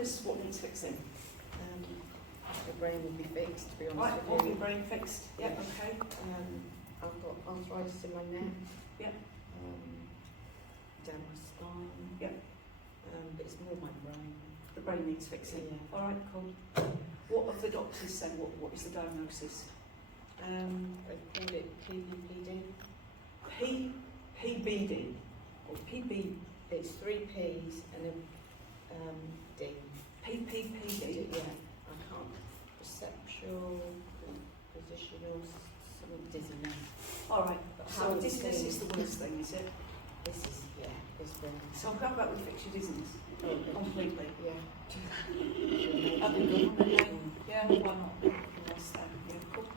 us what needs fixing. The brain will be fixed, to be honest Right, with all you. your brain fixed. Yeah, okay. I've got arthritis in my neck. Yeah. Down my spine. Yeah. But it's more my brain. The brain needs fixing. Yeah. All right, cool. What have the doctors said? What is the diagnosis? They called it PBPD. PBD or PB. It's 3 P's and a D. PPPD. Yeah. I can't. Perceptual, positional, something dizziness. All right. So How dizziness is the worst thing, is it? This is, yeah, it's the... So how about we fix your dizziness completely? Yeah. That'd be good, wouldn't it? Yeah, why not? Nice then. Yeah, cool.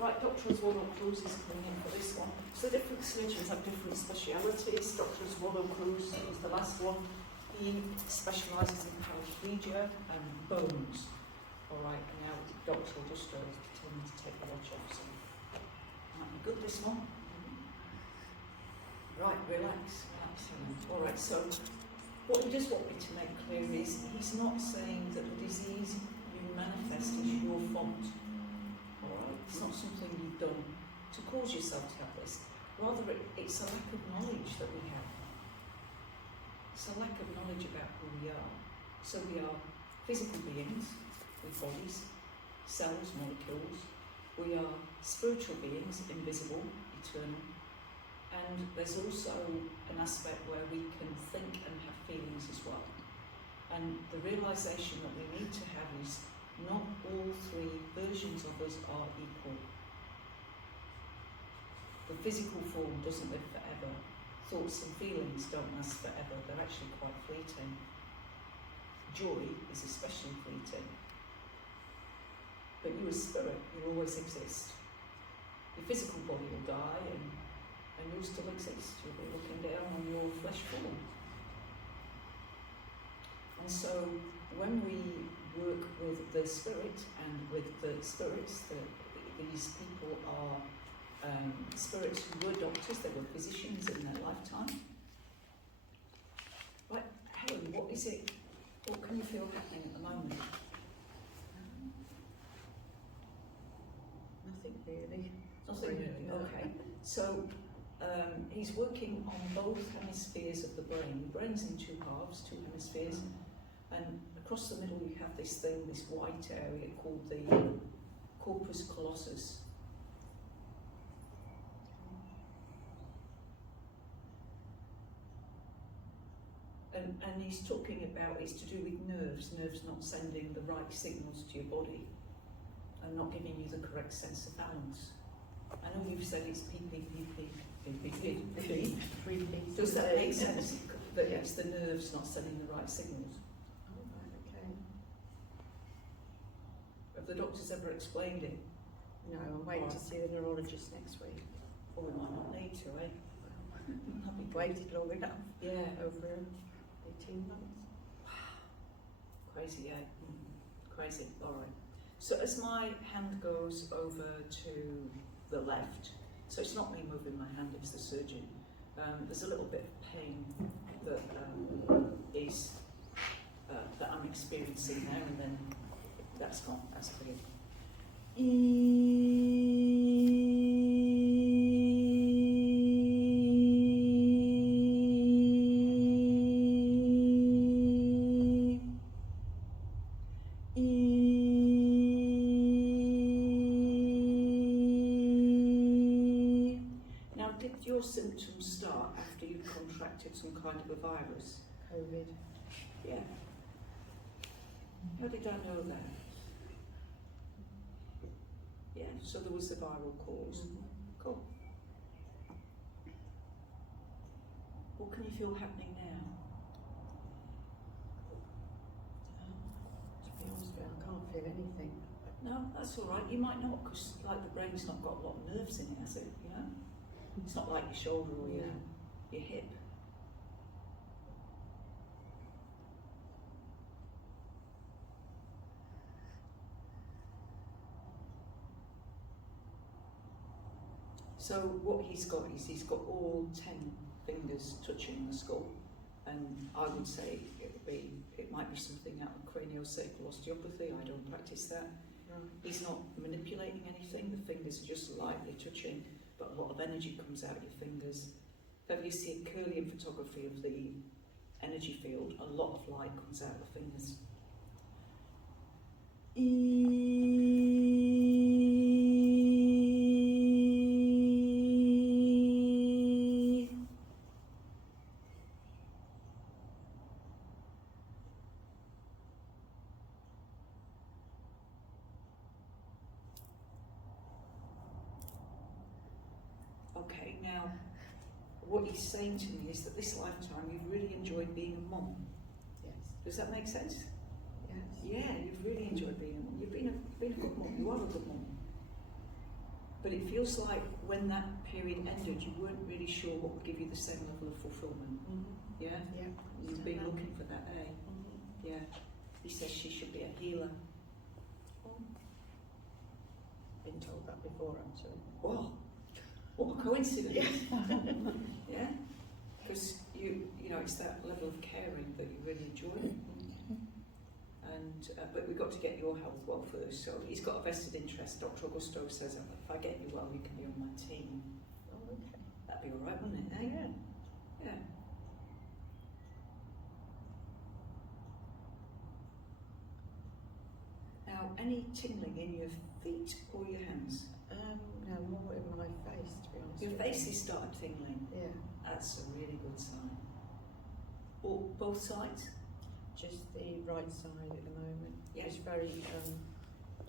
Right, Dr. Oswaldo Cruz is coming in for this one. So different surgeons have different specialities. Dr. Oswaldo Cruz is the last one. He specialises in paraplegia and bones. All right, now Dr. Augusto is determined to take the watch off, so might be good this one. Right, relax. All right, so what he does want me to make clear is he's not saying that the disease you manifest is your fault. All right, it's not something you've done to cause yourself to have this. Rather, it's a lack of knowledge that we have. It's a lack of knowledge about who we are. So we are physical beings with bodies, cells, molecules. We are spiritual beings, invisible, eternal. And there's also an aspect where we can think and have feelings as well. And the realisation that we need to have is not all 3 versions of us are equal. The physical form doesn't live forever. Thoughts and feelings don't last forever. They're actually quite fleeting. Joy is especially fleeting. But you as spirit, you'll always exist. Your physical body will die and you'll still exist. You'll be looking down on your flesh form. And so when we work with the spirit and with the spirits, these people are spirits who were doctors, they were physicians in their lifetime. Right, Helen, what is it, what can you feel happening at the moment? Nothing really. Nothing really, okay. So he's working on both hemispheres of the brain. The brain's in 2 halves, 2 hemispheres, and across the middle you have this thing, this white area called the corpus callosum. And he's talking about it's to do with nerves not sending the right signals to your body and not giving you the correct sense of balance. I know you've said it's PPPP. Does that make sense? That it's the nerves not sending the right signals. Oh, right, okay. Have the doctors ever explained it? No, I'm waiting to see the neurologist next week. Or we might not need to, eh? I've waited long enough. Yeah. Over 18 months. Crazy, yeah. Crazy. All right. So as my hand goes over to the left, so it's not me moving my hand, it's the surgeon. There's a little bit of pain that that I'm experiencing there, and then that's gone. That's clear. Now, did your symptoms start after you contracted some kind of a virus? COVID. Yeah. How did I know that? Yeah, so there was a viral cause. Cool. What can you feel happening now? To be honest with you, I can't feel anything. No, that's all right. You might not, because like the brain's not got a lot of nerves in it, has it? You know, it's not like your shoulder or your hip. So what he's got is he's got all 10 fingers touching the skull, and I would say it might be something out of cranial myosacral osteopathy. I don't practice that. Right. He's not manipulating anything. The fingers are just lightly touching, but a lot of energy comes out of your fingers. If ever you see a Kirlian photography of the energy field, a lot of light comes out of the fingers. Okay, now what he's saying to me is that this lifetime you've really enjoyed being a mum. Yes. Does that make sense? Yes. Yeah, you've really enjoyed being a mum. You've been a good mum. You are a good mum. But it feels like when that period ended, you weren't really sure what would give you the same level of fulfilment. Mm-hmm. Yeah? Yeah. You've been looking for that, eh? Mm-hmm. Yeah. He says she should be a healer. Been told that before, actually. Oh, what a coincidence. Yeah. Yeah? Because you know, it's that level of caring that you really enjoy. And but we've got to get your health well first. So he's got a vested interest. Dr. Augusto says, if I get you well, you can be on my team. Oh, okay. That'd be all right, wouldn't it? Eh? Yeah. Yeah. Now, any tingling in your feet or your hands? No, more in my face, to be honest. Your with face you. has started tingling. Yeah. That's a really good sign. Or both sides? Just the right side at the moment. Yeah. It's very,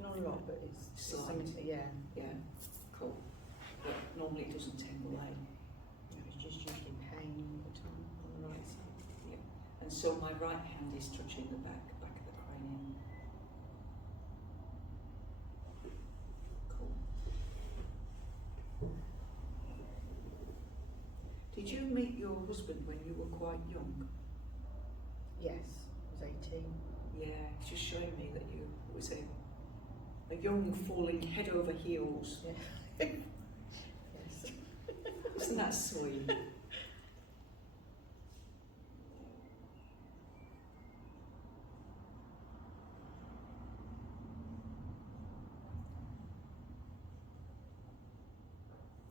not a lot, but it's Slight. something, yeah. Yeah. Cool. But normally it doesn't tingle, eh? No, it's just usually pain all the time on the right side. Yeah. And so my right hand is touching the back of the cranium. Cool. Did you meet your husband when you were quite young? Yes, I was 18. Yeah, it's just showing me that you was a young falling head over heels. Yeah. Yes. Isn't that sweet?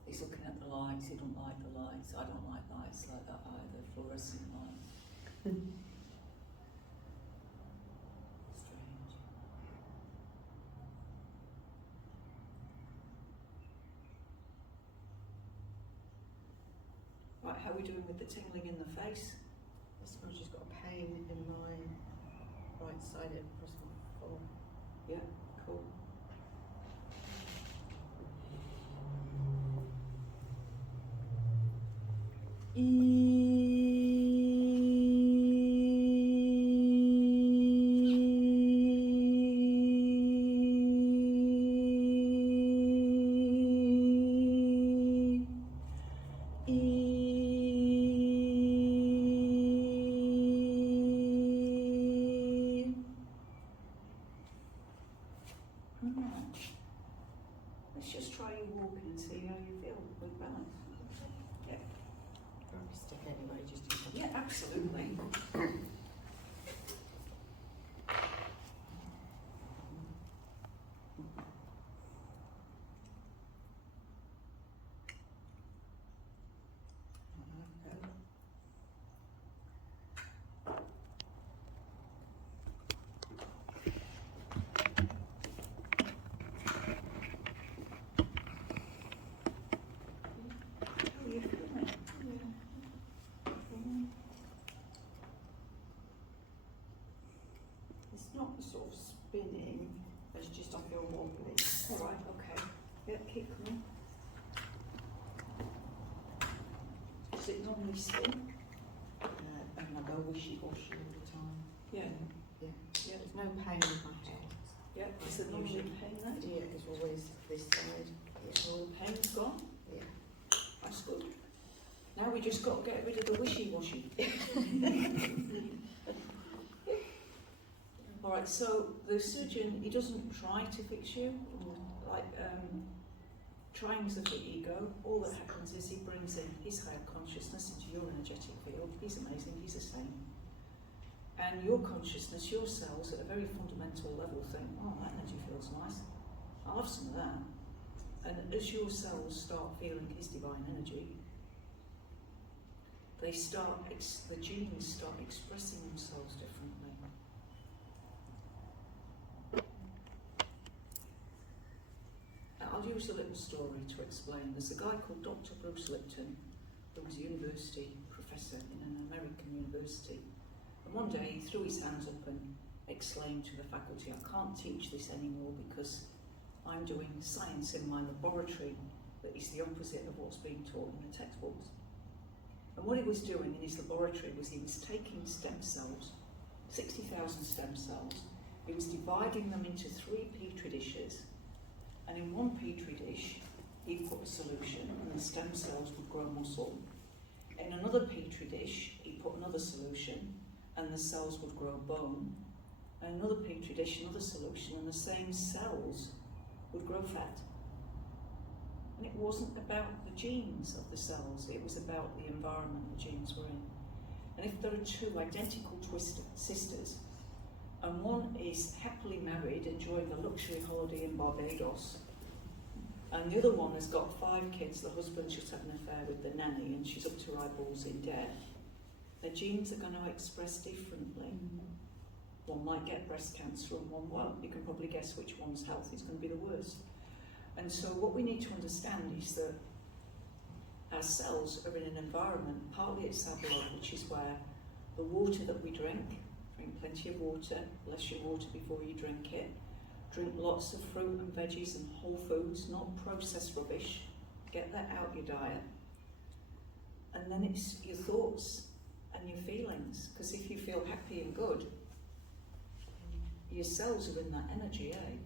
He's looking at the lights. He don't like the lights. I don't like lights like that either. Fluorescent lights. Strange. Right, how are we doing with the tingling in the face? This one's just got a pain in my right side across my forehead. Yeah, cool. Let's just try you walking and see how you feel with balance. Yeah. Probably stick anyway, just in case. Yeah, absolutely. How are you feeling? It's not the sort of spinning, it's just I feel wobbly. All right, okay. Yeah, keep coming. Does it normally spin? And I go wishy-washy all the time. Yeah. Yeah. Yeah. There's no pain in my head. Yeah. Is there normally pain there? Yeah, it's always this side. Yeah. All the pain's gone? Yeah. That's good. Now we just got to get rid of the wishy-washy. All right, so the surgeon, he doesn't try to fix you, like trying's of the ego. All that happens is he brings in his higher consciousness into your energetic field. He's amazing, he's the same. And your consciousness, your cells at a very fundamental level think, oh, that energy feels nice, I'll have some of that. And as your cells start feeling his divine energy, the genes start expressing themselves differently. I'll use a little story to explain. There's a guy called Dr. Bruce Lipton, who was a university professor in an American university. And one day he threw his hands up and exclaimed to the faculty, I can't teach this anymore because I'm doing science in my laboratory that is the opposite of what's being taught in the textbooks. And what he was doing in his laboratory was he was taking stem cells, 60,000 stem cells, he was dividing them into 3 petri dishes, and in one petri dish he put a solution and the stem cells would grow muscle. In another petri dish he put another solution and the cells would grow bone. And another petri dish, another solution, and the same cells would grow fat. And it wasn't about the genes of the cells, it was about the environment the genes were in. And if there are 2 identical sisters, and one is happily married, enjoying a luxury holiday in Barbados, and the other one has got 5 kids, the husband's just had an affair with the nanny and she's up to her eyeballs in debt, their genes are going to express differently. One might get breast cancer and one won't. You can probably guess which one's health is going to be the worst. And so what we need to understand is that our cells are in an environment, partly it's our blood, which is where the water that we drink plenty of water, bless your water before you drink it, drink lots of fruit and veggies and whole foods, not processed rubbish, get that out your diet. And then it's your thoughts and your feelings, because if you feel happy and good, your cells are in that energy, eh?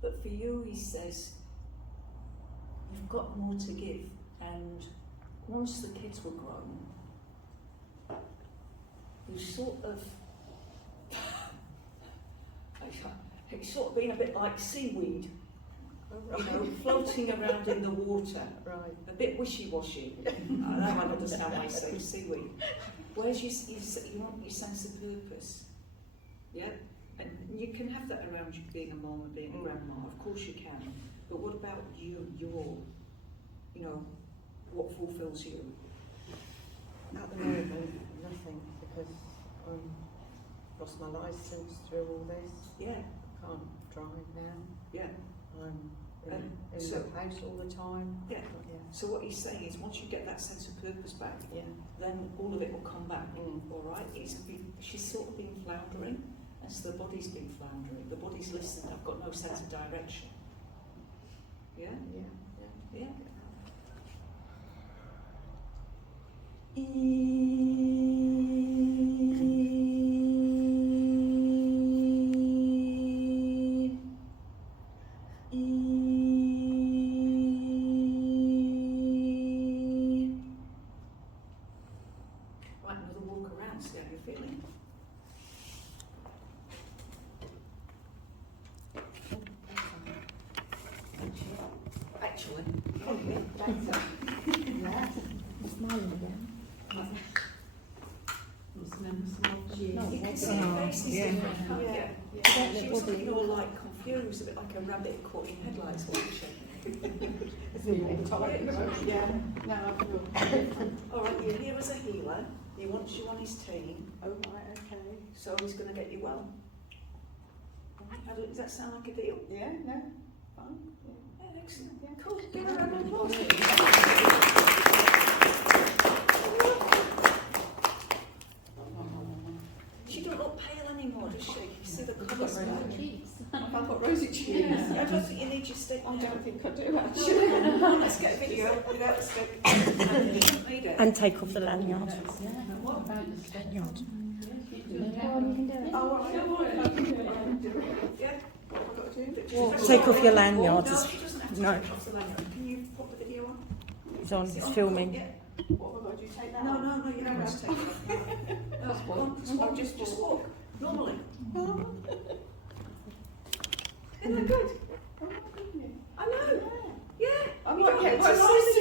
But for you, he says, you've got more to give, and once the kids were grown, you sort of, it's sort of been a bit like seaweed. You know, floating around in the water, Right. a bit wishy-washy. I don't understand why you say seaweed. Where's you want your sense of purpose? Yeah? And you can have that around you being a mom and being a grandma, of course you can. But what about you, you know, what fulfills you? At the moment, nothing, because I've lost my licence through all this. Yeah. Can't drive now. Yeah. I'm in so, the house all the time. Yeah. So what he's saying is, once you get that sense of purpose back, then all of it will come back. All right. She's sort of been floundering, and so the body's been floundering. The body's listening. I've got no sense of direction. Yeah. Yeah. Right, another walk around, see how you're feeling. Actually, Yeah, I'm smiling again. you can see her face is different, can't you? She was looking all like confused, a bit like a rabbit caught in headlights, wasn't she? Yeah, no, I feel. Alright, you're here as a healer, he wants you on his team, Oh, right, okay. so he's going to get you well. Alright, does that sound like a deal? Yeah, no, fine. Yeah, excellent. Yeah. Cool, give her a round of applause. She don't look pale anymore, does she? You see the colours now. I've got rosy cheeks. I don't think you need your stick I now. don't think I do actually. Let's get a video without the stick. You don't need it. And take off the lanyard. What about the step? Lanyard. Oh, all right. Yeah. What have I got to do? Just Take off your lanyard. No, she doesn't have to No. take off the lanyard. Can you put the video on? It's on, Is it it's on? filming. Yeah. What have I got to do? Take that No, off? no, you don't have to take it off. No, go on, just walk, just walk. Normally. Isn't that good? I know. Yeah. I You might don't get get my to see license